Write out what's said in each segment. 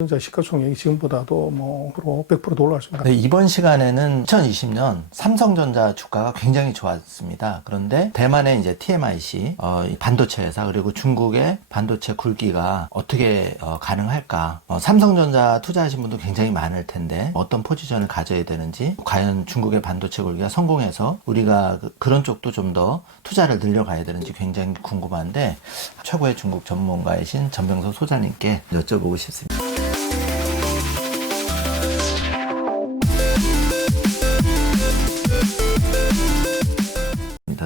삼성전자 시가총액이 지금보다도 100%도 올라갈 수 있습니다. 네, 이번 시간에는 2020년 삼성전자 주가가 굉장히 좋았습니다. 그런데 대만의 이제 TMIC 반도체 회사 그리고 중국의 반도체 굴기가 어떻게 가능할까? 삼성전자 투자하신 분도 굉장히 많을 텐데 어떤 포지션을 가져야 되는지, 과연 중국의 반도체 굴기가 성공해서 우리가 그런 쪽도 좀 더 투자를 늘려가야 되는지 굉장히 궁금한데 최고의 중국 전문가이신 전병석 소장님께 여쭤보고 싶습니다.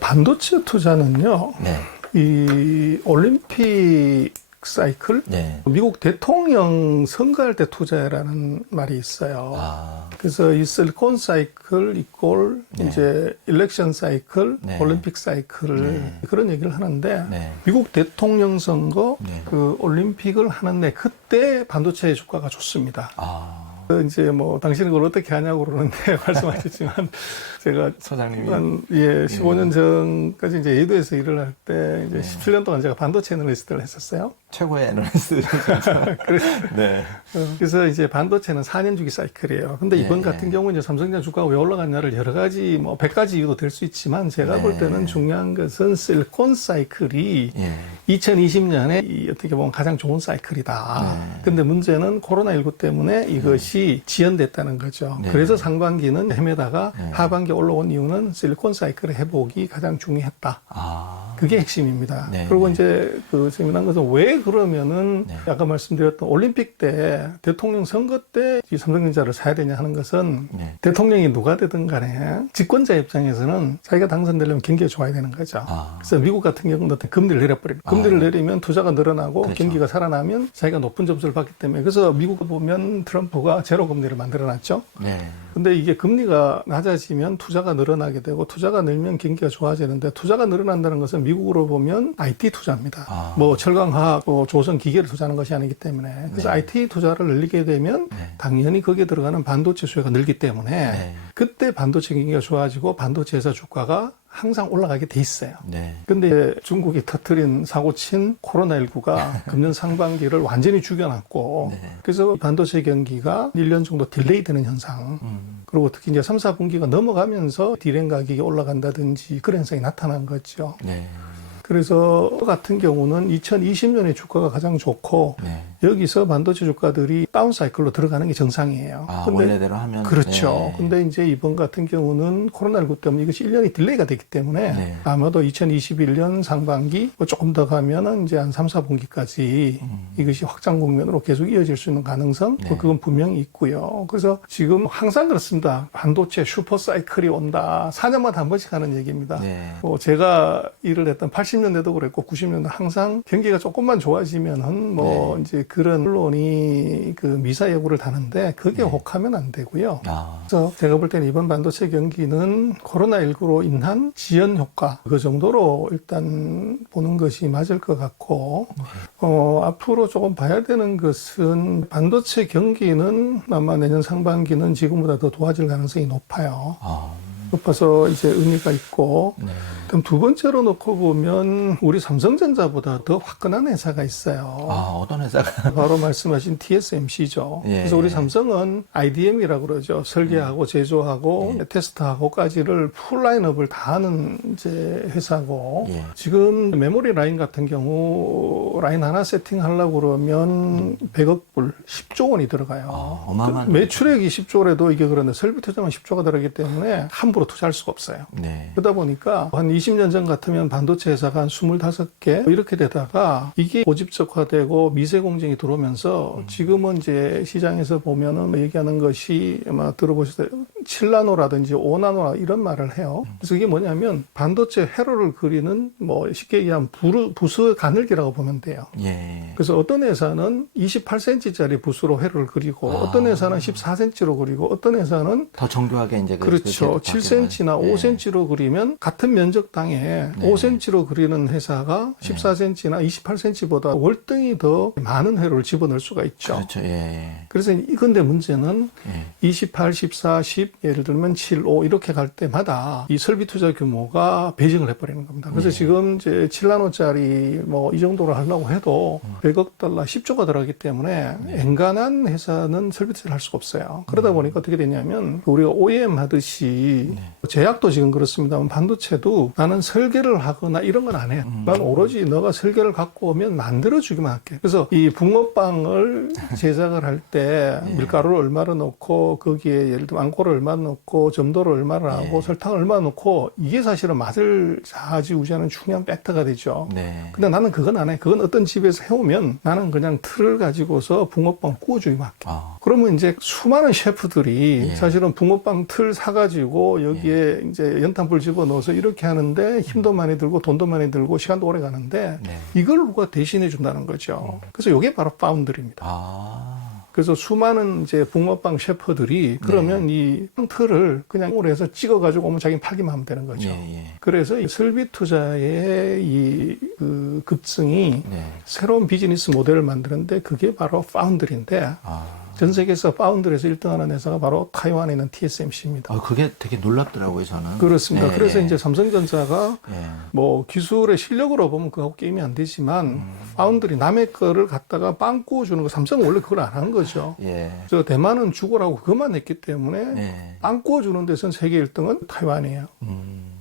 반도체 투자는요, 네. 이 올림픽 사이클, 네. 미국 대통령 선거할 때 투자라는 말이 있어요. 그래서 이 실리콘 사이클 이꼴 네. 이제 일렉션 사이클, 네. 올림픽 사이클 네. 그런 얘기를 하는데 네. 미국 대통령 선거 네. 그 올림픽을 하는데 그때 반도체 주가가 좋습니다. 이제 당신은 그걸 어떻게 하냐고 그러는데 말씀하셨지만 제가 소장님이 한 15년 전까지 이제 예도에서 일을 할 때 이제 17년 동안 제가 반도체 애널리스트를 했었어요. 최고의 애널리스트. 네. 그래서 이제 반도체는 4년 주기 사이클이에요. 근데 이번 같은 경우는 이제 삼성전자 주가가 왜 올라갔냐를 여러 가지 100가지 이유도 될 수 있지만 제가 볼 때는 중요한 것은 실리콘 사이클이 2020년에 어떻게 보면 가장 좋은 사이클이다. 근데 문제는 코로나19 때문에 이것이 지연됐다는 거죠. 그래서 상반기는 헤매다가 하반기에 올라온 이유는 실리콘 사이클의 회복이 가장 중요했다. 그게 핵심입니다. 그리고 이제 재미난 것은 왜 그러면은 아까 말씀드렸던 올림픽 때 대통령 선거 때 이 삼성전자를 사야 되냐 하는 것은 대통령이 누가 되든 간에 집권자 입장에서는 자기가 당선되려면 경기가 좋아야 되는 거죠. 그래서 미국 같은 경우는 금리를 내려버립니다. 금리를 내리면 투자가 늘어나고 그렇죠. 경기가 살아나면 자기가 높은 점수를 받기 때문에 그래서 미국 보면 트럼프가 제로 금리를 만들어놨죠. 근데 이게 금리가 낮아지면 투자가 늘어나게 되고 투자가 늘면 경기가 좋아지는데 투자가 늘어난다는 것은 미국으로 보면 IT 투자입니다. 철강화학, 조선 기계를 투자하는 것이 아니기 때문에 그래서 IT 투자를 늘리게 되면 당연히 거기에 들어가는 반도체 수요가 늘기 때문에 그때 반도체 경기가 좋아지고 반도체 회사 주가가 항상 올라가게 돼 있어요. 근데 중국이 터뜨린 사고친 코로나19가 금년 상반기를 완전히 죽여놨고 그래서 반도체 경기가 1년 정도 딜레이 되는 현상 그리고 특히 이제 3, 4분기가 넘어가면서 디램 가격이 올라간다든지 그런 현상이 나타난 거죠. 그래서 같은 경우는 2020년에 주가가 가장 좋고 여기서 반도체 주가들이 다운 사이클로 들어가는 게 정상이에요. 근데 원래대로 하면 그렇죠. 근데 이제 이번 같은 경우는 코로나19 때문에 이것이 1년이 딜레이가 됐기 때문에 아마도 2021년 상반기 조금 더 가면은 이제 한 3, 4분기까지 이것이 확장 국면으로 계속 이어질 수 있는 가능성 그건 분명히 있고요. 그래서 지금 항상 그렇습니다. 반도체 슈퍼 사이클이 온다. 4년마다 한 번씩 하는 얘기입니다. 제가 일을 했던 80년대도 그랬고 90년대 항상 경기가 조금만 좋아지면은 이제 그런 언론이 그 미사여구를 다는데 그게 혹하면 안 되고요. 그래서 제가 볼 때는 이번 반도체 경기는 코로나19로 인한 지연 효과 그 정도로 일단 보는 것이 맞을 것 같고 앞으로 조금 봐야 되는 것은 반도체 경기는 아마 내년 상반기는 지금보다 더 좋아질 가능성이 높아요. 높아서 이제 의미가 있고 그럼 두 번째로 놓고 보면 우리 삼성전자보다 더 화끈한 회사가 있어요. 어떤 회사가? 바로 말씀하신 TSMC죠. 그래서 우리 삼성은 IDM이라고 그러죠. 설계하고 제조하고 테스트하고까지를 풀 라인업을 다 하는 이제 회사고 지금 메모리 라인 같은 경우 라인 하나 세팅하려고 그러면 100억 불, 10조 원이 들어가요. 어마어마한 매출액이 10조라도 이게 그런데 설비 투자만 10조가 들어가기 때문에 함부로 투자할 수가 없어요. 그러다 보니까 한 20년 전 같으면 반도체 회사가 한 25개 이렇게 되다가 이게 고집적화되고 미세 공정이 들어오면서 지금은 이제 시장에서 보면은 얘기하는 것이 아마 들어보셨어요. 7나노라든지 5나노 이런 말을 해요. 그래서 이게 뭐냐면 반도체 회로를 그리는 쉽게 얘기하면 부스 가늘기라고 보면 돼요. 그래서 어떤 회사는 28cm짜리 부스로 회로를 그리고 어떤 회사는 14cm로 그리고 어떤 회사는 더 정교하게 이제 그렇죠. 7cm나 5cm로 그리면 같은 면적 땅에 5cm로 그리는 회사가 14cm나 28cm보다 월등히 더 많은 회로를 집어넣을 수가 있죠. 그렇죠. 그래서 이건데 문제는 28, 14, 10 예를 들면 7, 5 이렇게 갈 때마다 이 설비 투자 규모가 배정을 해버리는 겁니다. 그래서 지금 이제 7나노짜리 뭐 이 정도로 하려고 해도 100억 달러 10조가 들어가기 때문에 엔간한 회사는 설비 투자를 할 수가 없어요. 그러다 보니까 어떻게 되냐면 우리가 OEM 하듯이 제약도 지금 그렇습니다만 반도체도 나는 설계를 하거나 이런 건 안 해요. 난 오로지 너가 설계를 갖고 오면 만들어주기만 할게. 그래서 이 붕어빵을 제작을 할 때 밀가루를 얼마나 넣고 거기에 예를 들면 앙꼬를 얼마나 넣고 점도를 얼마나 하고 설탕을 얼마나 넣고 이게 사실은 맛을 좌지우지하는 중요한 팩터가 되죠. 근데 나는 그건 안 해. 그건 어떤 집에서 해오면 나는 그냥 틀을 가지고서 붕어빵을 구워주기만 할게. 그러면 이제 수많은 셰프들이 사실은 붕어빵 틀 사가지고 여기에 이제 연탄불 집어넣어서 이렇게 하는데 힘도 많이 들고 돈도 많이 들고 시간도 오래 가는데 이걸 누가 대신해 준다는 거죠. 그래서 이게 바로 파운드리입니다. 그래서 수많은 이제 붕어빵 셰프들이 그러면 이 틀을 그냥 오래해서 찍어가지고 오면 자기는 팔기만 하면 되는 거죠. 그래서 이 설비 투자의 이 그 급증이 새로운 비즈니스 모델을 만드는데 그게 바로 파운드리인데 전 세계에서 파운드리에서 1등하는 회사가 바로 타이완에 있는 TSMC입니다. 그게 되게 놀랍더라고요, 저는. 그렇습니다. 그래서 이제 삼성전자가 뭐 기술의 실력으로 보면 그거하고 게임이 안 되지만 파운드리 남의 거를 갖다가 빵 구워주는 거 삼성은 원래 그걸 안 하는 거죠. 그래서 대만은 죽어라고 그것만 했기 때문에 빵 구워주는 데서는 세계 1등은 타이완이에요.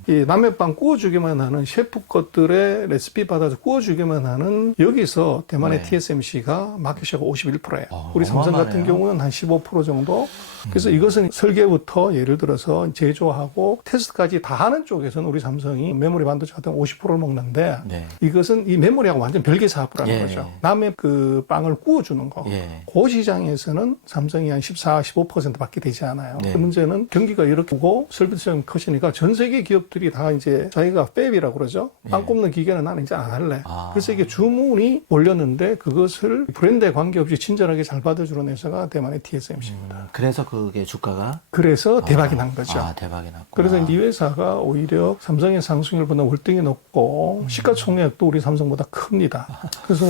이 남의 빵 구워주기만 하는 셰프 것들의 레시피 받아서 구워주기만 하는 여기서 대만의 TSMC가 마켓시가 51%예요. 우리 삼성 같은 경우는 한 15% 정도. 그래서 이것은 설계부터 예를 들어서 제조하고 테스트까지 다 하는 쪽에서는 우리 삼성이 메모리 반도체 같은 50%를 먹는데 이것은 이 메모리하고 완전 별개 사업이라는 거죠. 남의 그 빵을 구워주는 거. 그 시장에서는 삼성이 한 14, 15% 밖에 되지 않아요. 그 문제는 경기가 이렇게 오고 설비 시장이 커지니까 전 세계 기업들이 다 이제 자기가 팹이라고 그러죠. 빵 굽는 기계는 나는 이제 안 할래. 그래서 이게 주문이 몰렸는데 그것을 브랜드에 관계없이 친절하게 잘 받아주는 회사가 대만의 TSMC입니다. 그래서 그게 주가가? 그래서 대박이 난 거죠. 대박이 났고. 그래서 이 회사가 오히려 삼성의 상승률보다 월등히 높고 시가총액도 우리 삼성보다 큽니다. 그래서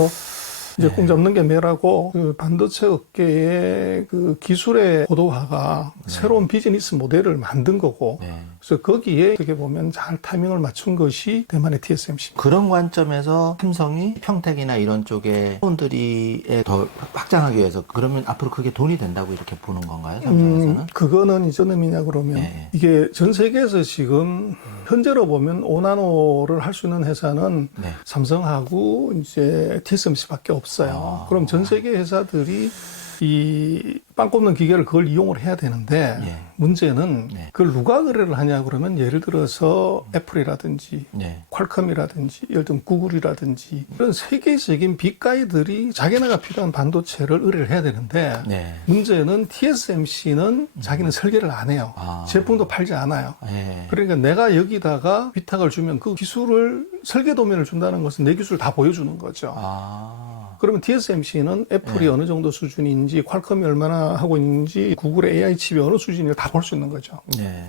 이제 공 잡는 게 매라고 그 반도체 업계의 그 기술의 고도화가 새로운 비즈니스 모델을 만든 거고 그래서 거기에 어떻게 보면 잘 타이밍을 맞춘 것이 대만의 TSMC입니다. 그런 관점에서 삼성이 평택이나 이런 쪽에 파운드리에 더 확장하기 위해서 그러면 앞으로 그게 돈이 된다고 이렇게 보는 건가요? 삼성에서는? 그거는 이전 의미냐 그러면 이게 전 세계에서 지금 현재로 보면 5나노를 할 수 있는 회사는 삼성하고 이제 TSMC밖에 없어요. 그럼 전 세계 회사들이 이 빵 굽는 기계를 그걸 이용을 해야 되는데 문제는 그걸 누가 거래를 하냐 그러면 예를 들어서 애플이라든지 퀄컴이라든지 예를 들면 구글이라든지 이런 세계적인 빅가이들이 자기네가 필요한 반도체를 의뢰를 해야 되는데 문제는 TSMC는 자기는 설계를 안 해요. 제품도 팔지 않아요. 그러니까 내가 여기다가 위탁을 주면 그 기술을 설계 도면을 준다는 것은 내 기술을 다 보여주는 거죠. 그러면 TSMC는 애플이 어느 정도 수준인지 퀄컴이 얼마나 하고 있는지 구글의 AI 칩이 어느 수준인지 다 볼 수 있는 거죠.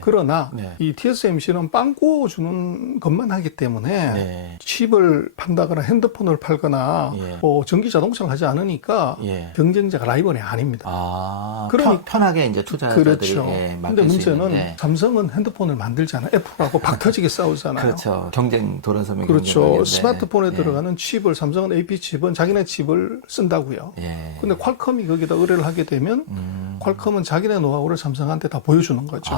그러나 이 TSMC는 빵 구워주는 것만 하기 때문에 칩을 판다거나 핸드폰을 팔거나 뭐 전기 자동차를 하지 않으니까 경쟁자가 라이벌이 아닙니다. 그러니 편하게 이제 투자자들이 그렇죠. 근데 문제는 삼성은 핸드폰을 만들잖아요. 애플하고 박 터지게 싸우잖아요. 그렇죠. 경쟁 돌아서면 그렇죠. 스마트폰에 들어가는 칩을 삼성은 AP 칩은 자기네 칩을 쓴다고요. 근데 퀄컴이 거기다 의뢰를 하게 되면 퀄컴은 자기네 노하우를 삼성한테 다 보여주는 거죠.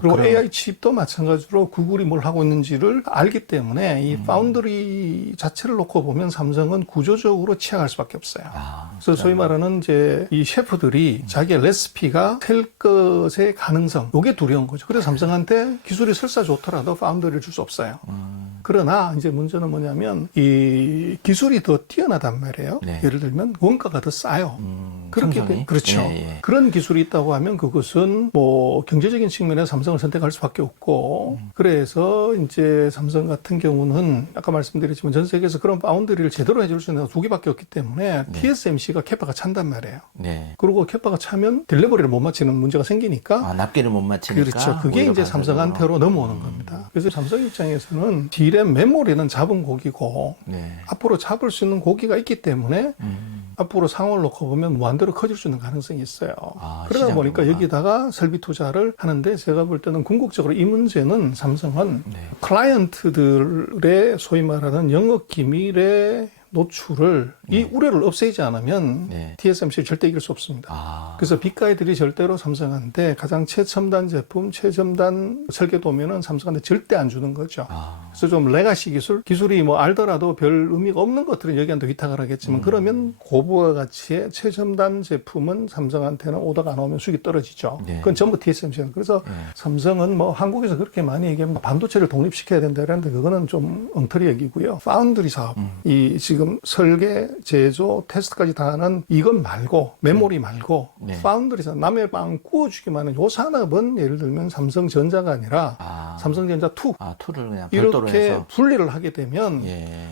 그리고 그럼... AI 칩도 마찬가지로 구글이 뭘 하고 있는지를 알기 때문에 이 파운드리 자체를 놓고 보면 삼성은 구조적으로 취약할 수밖에 없어요. 그래서 소위 말하는 이제 이 셰프들이 자기의 레시피가 될 것의 가능성, 이게 두려운 거죠. 그래서 삼성한테 기술이 설사 좋더라도 파운드리를 줄 수 없어요. 그러나 이제 문제는 뭐냐면 이 기술이 더 뛰어나단 말이에요. 예를 들면 원가가 더 싸요. 그렇게 돼. 그렇죠. 그런 기술이 있다고 하면 그것은 뭐 경제적인 측면에서 삼성을 선택할 수밖에 없고 그래서 이제 삼성 같은 경우는 아까 말씀드렸지만 전 세계에서 그런 파운드리를 제대로 해줄 수 있는 두 개밖에 없기 때문에 TSMC가 캐파가 찬단 말이에요. 그리고 캐파가 차면 딜리버리를 못 맞추는 문제가 생기니까 납기를 못 맞추니까 그렇죠. 그게 이제 삼성한테로 넘어오는 겁니다. 그래서 삼성 입장에서는 D램 메모리는 잡은 고기고 앞으로 잡을 수 있는 고기가 있기 때문에 앞으로 상황을 놓고 보면 무한대로 커질 수 있는 가능성이 있어요. 그러다 시장 보니까 규모가. 여기다가 설비 투자를 하는데 제가 볼 때는 궁극적으로 이 문제는 삼성은 클라이언트들의 소위 말하는 영업 기밀의 노출을 이 우려를 없애지 않으면 TSMC 절대 이길 수 없습니다. 그래서 빅가이들이 절대로 삼성한테 가장 최첨단 제품, 최첨단 설계도면은 삼성한테 절대 안 주는 거죠. 그래서 좀 레가시 기술이 뭐 알더라도 별 의미가 없는 것들은 여기한테 위탁을 하겠지만 그러면 고부가 가치의 최첨단 제품은 삼성한테는 오더가 안 오면 수익이 떨어지죠. 그건 전부 TSMC는. 그래서 삼성은 뭐 한국에서 그렇게 많이 얘기하면 반도체를 독립시켜야 된다 그러는데 그거는 좀 엉터리 얘기고요. 파운드리 사업, 이 지금 설계, 제조, 테스트까지 다 하는 이건 말고 메모리 말고 파운드리에서 남의 빵 구워주기만 하는 요 산업은 예를 들면 삼성전자가 아니라 삼성전자 2 2를 그냥 별도로 이렇게 해서 분리를 하게 되면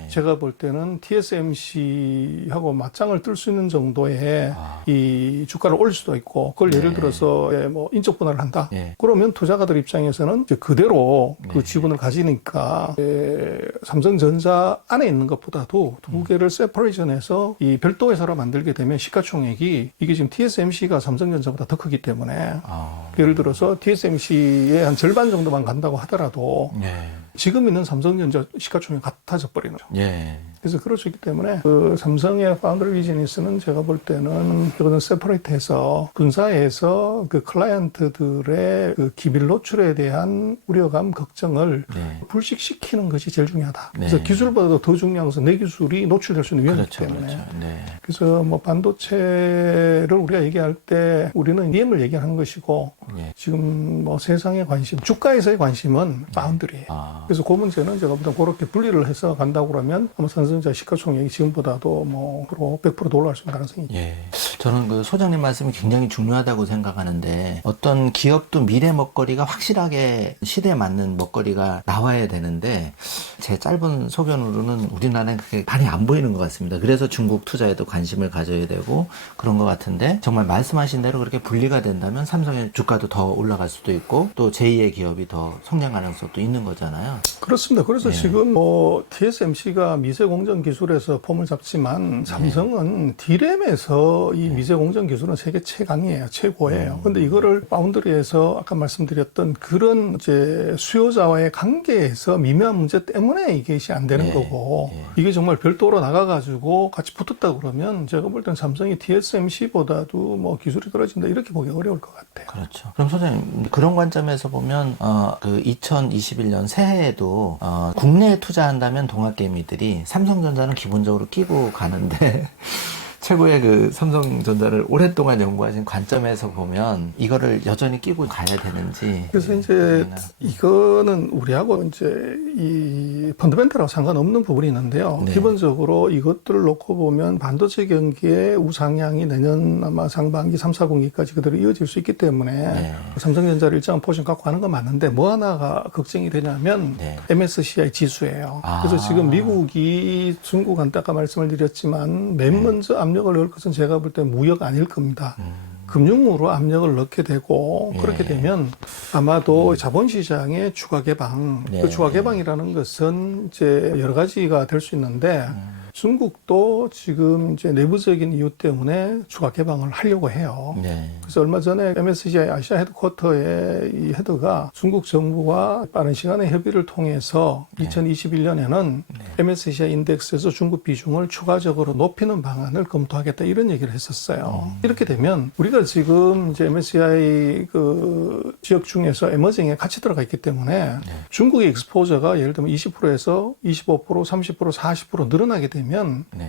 제가 볼 때는 TSMC하고 맞짱을 뜰 수 있는 정도의 이 주가를 올릴 수도 있고 그걸 예를 들어서 뭐 인적 분할을 한다. 그러면 투자가들 입장에서는 이제 그대로 그 지분을 가지니까 삼성전자 안에 있는 것보다도 두 개를 세퍼레이션해서 이 별도 회사로 만들게 되면 시가총액이 이게 지금 TSMC가 삼성전자보다 더 크기 때문에 예를 들어서 TSMC의 한 절반 정도만 간다고 하더라도 지금 있는 삼성전자 시가총액 같아져 버리는 거죠. 그래서 그럴 수 있기 때문에 그 삼성의 파운드리 비즈니스는 제가 볼 때는 그거는 세퍼레이트해서 분사해서 그 클라이언트들의 그 기밀 노출에 대한 우려감, 걱정을 불식시키는 것이 제일 중요하다. 그래서 기술보다도 더 중요한 것은 내 기술이 노출될 수 있는 위험이기 때문에. 그래서 뭐 반도체를 우리가 얘기할 때 우리는 EM을 얘기하는 것이고 지금 뭐 세상의 관심, 주가에서의 관심은 파운드리예요. 그래서 그 문제는 제가 볼 때 그렇게 분리를 해서 간다고 그러면 아마 삼성전자 시가총액이 지금보다도 뭐 100%도 올라갈 수 있는 가능성이 있죠. 저는 그 소장님 말씀이 굉장히 중요하다고 생각하는데 어떤 기업도 미래 먹거리가 확실하게 시대에 맞는 먹거리가 나와야 되는데 제 짧은 소견으로는 우리나라는 그게 많이 안 보이는 것 같습니다. 그래서 중국 투자에도 관심을 가져야 되고 그런 것 같은데 정말 말씀하신 대로 그렇게 분리가 된다면 삼성의 주가도 더 올라갈 수도 있고 또 제2의 기업이 더 성장 가능성도 있는 거잖아요. 그렇습니다. 그래서 지금 뭐 TSMC가 미세 공정 기술에서 폼을 잡지만 삼성은 D램에서 이 미세 공정 기술은 세계 최강이에요. 최고예요. 근데 이거를 파운드리에서 아까 말씀드렸던 그런 이제 수요자와의 관계에서 미묘한 문제 때문에 이것이 안 되는 거고 이게 정말 별도로 나가가지고 같이 붙었다 그러면 제가 볼 땐 삼성이 TSMC보다도 뭐 기술이 떨어진다 이렇게 보기 어려울 것 같아요. 그렇죠. 그럼 소장님 그런 관점에서 보면 그 2021년 새해에도 국내에 투자한다면 동학개미들이 삼성전자는 기본적으로 끼고 가는데 최고의 그 삼성전자를 오랫동안 연구하신 관점에서 보면 이거를 여전히 끼고 가야 되는지. 그래서 이제 이거는 우리하고 이제 이 펀더멘탈하고 상관없는 부분이 있는데요. 기본적으로 이것들을 놓고 보면 반도체 경기의 우상향이 내년 아마 상반기 3, 4분기까지 그대로 이어질 수 있기 때문에 삼성전자를 일정한 포지션 갖고 가는 건 맞는데 뭐 하나가 걱정이 되냐면 MSCI 지수예요. 그래서 지금 미국이 중국한테 아까 말씀을 드렸지만 맨 먼저 압력을 넣을 것은 제가 볼 때 무역 아닐 겁니다. 금융으로 압력을 넣게 되고 그렇게 되면 아마도 자본시장의 추가 개방, 그 추가 개방이라는 것은 이제 여러 가지가 될 수 있는데 중국도 지금 이제 내부적인 이유 때문에 추가 개방을 하려고 해요. 그래서 얼마 전에 MSCI 아시아 헤드쿼터의 이 헤드가 중국 정부와 빠른 시간의 협의를 통해서 2021년에는 MSCI 인덱스에서 중국 비중을 추가적으로 높이는 방안을 검토하겠다 이런 얘기를 했었어요. 이렇게 되면 우리가 지금 이제 MSCI 그 지역 중에서 에머징에 같이 들어가 있기 때문에 중국의 익스포저가 예를 들면 20%에서 25%, 30%, 40% 늘어나게 되면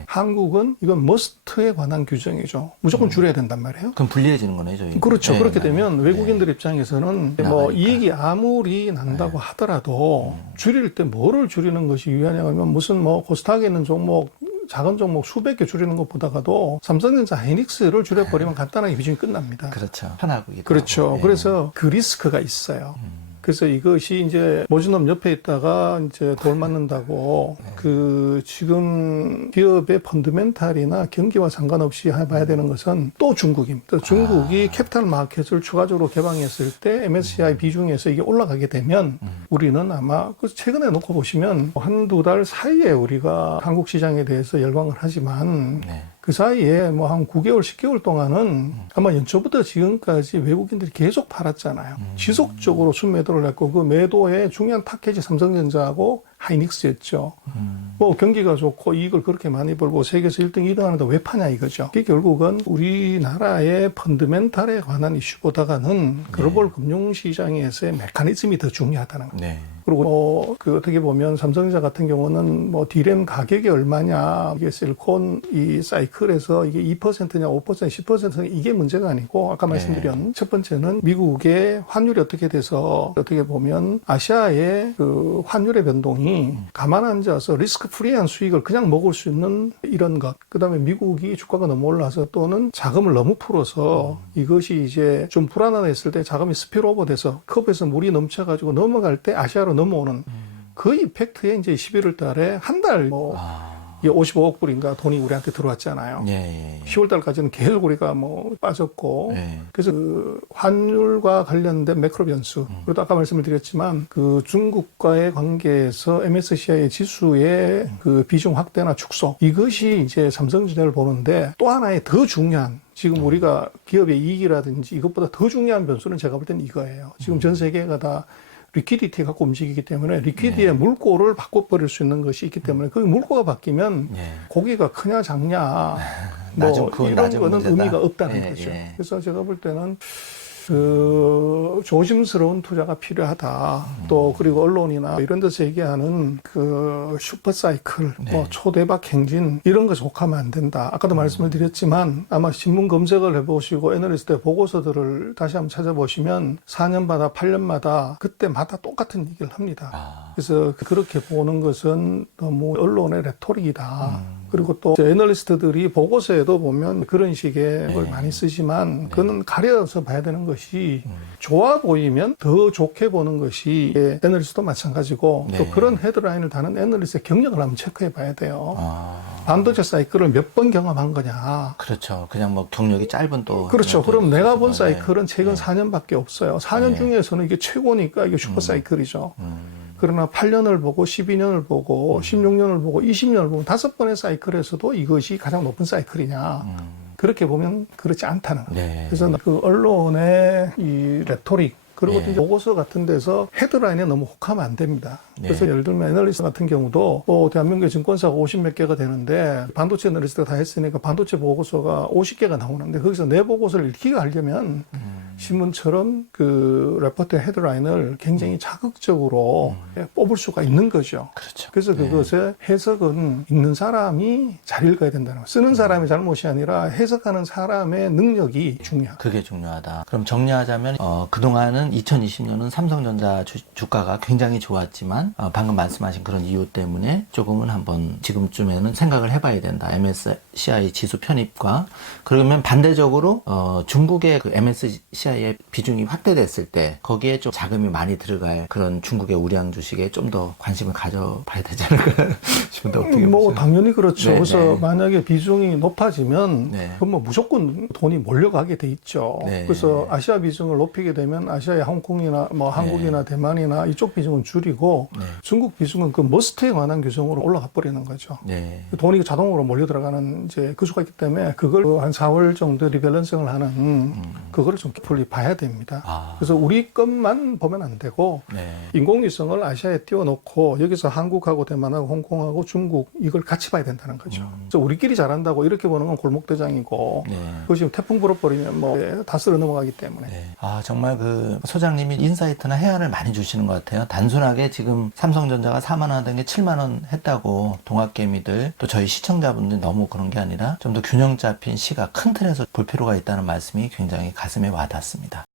한국은 이건 머스트에 관한 규정이죠. 무조건 줄여야 된단 말이에요. 그럼 불리해지는 거네요, 저희. 그렇죠. 그렇게 되면 외국인들 입장에서는 뭐 이익이 아무리 난다고 하더라도 줄일 때 뭐를 줄이는 것이 유리하냐면 무슨 뭐 코스닥에 있는 종목 작은 종목 수백 개 줄이는 것보다가도 삼성전자 하이닉스를 줄여버리면 간단하게 비중이 끝납니다. 그렇죠. 편하고. 그렇죠. 그래서 그 리스크가 있어요. 그래서 이것이 이제 모주놈 옆에 있다가 이제 돌 맞는다고 그 지금 기업의 펀드멘탈이나 경기와 상관없이 봐야 되는 것은 또 중국입니다. 중국이 캐피탈 마켓을 추가적으로 개방했을 때 MSCI 비중에서 이게 올라가게 되면 우리는 아마 그 최근에 놓고 보시면 한두 달 사이에 우리가 한국 시장에 대해서 열광을 하지만 그 사이에 뭐 한 9개월, 10개월 동안은 아마 연초부터 지금까지 외국인들이 계속 팔았잖아요. 지속적으로 순매도를 했고 그 매도의 중요한 타켓이 삼성전자하고 하이닉스였죠. 뭐 경기가 좋고 이익을 그렇게 많이 벌고 세계에서 1등, 2등 하는데 왜 파냐 이거죠. 이게 결국은 우리나라의 펀드멘탈에 관한 이슈보다는 글로벌 금융시장에서의 메커니즘이 더 중요하다는 거예요. 네. 그리고 그 어떻게 보면 삼성전자 같은 경우는 뭐 디램 가격이 얼마냐, 이게 실리콘 이 사이클에서 이게 2%냐 5% 10%냐 이게 문제가 아니고 아까 말씀드린 첫 번째는 미국의 환율이 어떻게 돼서 어떻게 보면 아시아의 그 환율의 변동이 가만 앉아서 리스크 프리한 수익을 그냥 먹을 수 있는 이런 것. 그다음에 미국이 주가가 너무 올라서 또는 자금을 너무 풀어서 이것이 이제 좀 불안하다 때 자금이 스피로버 돼서 컵에서 물이 넘쳐가지고 넘어갈 때 아시아로 넘어오는 그 이펙트에 이제 11월 달에 한 달 뭐 55억 불인가 돈이 우리한테 들어왔잖아요. 10월 달까지는 계속 우리가 뭐 빠졌고 그래서 그 환율과 관련된 매크로 변수 그리고 아까 말씀을 드렸지만 그 중국과의 관계에서 MSCI 지수의 그 비중 확대나 축소 이것이 이제 삼성전자를 보는데 또 하나의 더 중요한 지금 우리가 기업의 이익이라든지 이것보다 더 중요한 변수는 제가 볼 때는 이거예요. 지금 전 세계가 다 리퀴디티 갖고 움직이기 때문에 리퀴디의 물꼬를 바꿔버릴 수 있는 것이 있기 때문에 그 물꼬가 바뀌면 고기가 크냐 작냐 뭐 이런 거는 문제다. 의미가 없다는 거죠. 그래서 제가 볼 때는 그 조심스러운 투자가 필요하다. 또 그리고 언론이나 이런 데서 얘기하는 그 슈퍼사이클, 뭐 초대박 행진 이런 거 속하면 안 된다. 아까도 말씀을 드렸지만 아마 신문 검색을 해보시고 애널리스트의 보고서들을 다시 한번 찾아보시면 4년마다 8년마다 그때마다 똑같은 얘기를 합니다. 그래서 그렇게 보는 것은 너무 언론의 레토릭이다. 그리고 또 애널리스트들이 보고서에도 보면 그런 식의 걸 많이 쓰지만 그거는 가려서 봐야 되는 것이 좋아 보이면 더 좋게 보는 것이 애널리스트도 마찬가지고 또 그런 헤드라인을 다는 애널리스트의 경력을 한번 체크해 봐야 돼요. 반도체 사이클을 몇 번 경험한 거냐. 그렇죠. 그냥 뭐 경력이 짧은 또. 그렇죠. 그럼 내가 본 사이클은 최근 4년밖에 없어요. 4년 중에서는 이게 최고니까 이게 슈퍼 사이클이죠. 그러나 8년을 보고 12년을 보고 16년을 보고 20년을 보고 5번의 사이클에서도 이것이 가장 높은 사이클이냐. 그렇게 보면 그렇지 않다는 거예요. 그래서 그 언론의 이 레토릭 그리고 또 보고서 같은 데서 헤드라인에 너무 혹하면 안 됩니다. 그래서 예를 들면 애널리스트 같은 경우도 뭐 대한민국의 증권사가 50몇 개가 되는데 반도체 애널리스트가 다 했으니까 반도체 보고서가 50개가 나오는데 거기서 내 보고서를 읽기가 하려면 신문처럼 그 레포트의 헤드라인을 굉장히 자극적으로 뽑을 수가 있는 거죠. 그래서 그것의 해석은 읽는 사람이 잘 읽어야 된다는 거예요. 쓰는 사람의 잘못이 아니라 해석하는 사람의 능력이 중요하다. 그게 중요하다. 그럼 정리하자면 그동안은 2020년은 삼성전자 주가가 굉장히 좋았지만 방금 말씀하신 그런 이유 때문에 조금은 한번 지금쯤에는 생각을 해봐야 된다. MSCI 지수 편입과 그러면 반대적으로 중국의 그 MSCI의 비중이 확대됐을 때 거기에 좀 자금이 많이 들어갈 그런 중국의 우량 주식에 좀 더 관심을 가져봐야 되지 않을까 싶은데 어떻게 보세요? 뭐 당연히 그렇죠. 그래서 만약에 비중이 높아지면 그럼 뭐 무조건 돈이 몰려가게 돼 있죠. 그래서 아시아 비중을 높이게 되면 아시아의 홍콩이나 뭐 한국이나 대만이나 이쪽 비중은 줄이고 중국 비중은 그 머스트에 관한 규정으로 올라가 버리는 거죠. 돈이 자동으로 몰려 들어가는 이제 구조가 있기 때문에 그걸 한 4월 정도 리밸런싱을 하는 그거를 좀 깊이 봐야 됩니다. 그래서 우리 것만 보면 안 되고 인공위성을 아시아에 띄워놓고 여기서 한국하고 대만하고 홍콩하고 중국 이걸 같이 봐야 된다는 거죠. 그래서 우리끼리 잘한다고 이렇게 보는 건 골목대장이고 그것이 태풍 불어버리면 뭐 다 쓸어 넘어가기 때문에. 정말 그 소장님이 인사이트나 해안을 많이 주시는 것 같아요. 단순하게 지금 삼성전자가 4만 원 하던 게 7만 원 했다고 동학개미들 또 저희 시청자분들 너무 그런 게 아니라 좀 더 균형 잡힌 시각 큰 틀에서 볼 필요가 있다는 말씀이 굉장히 가슴에 와닿습니다.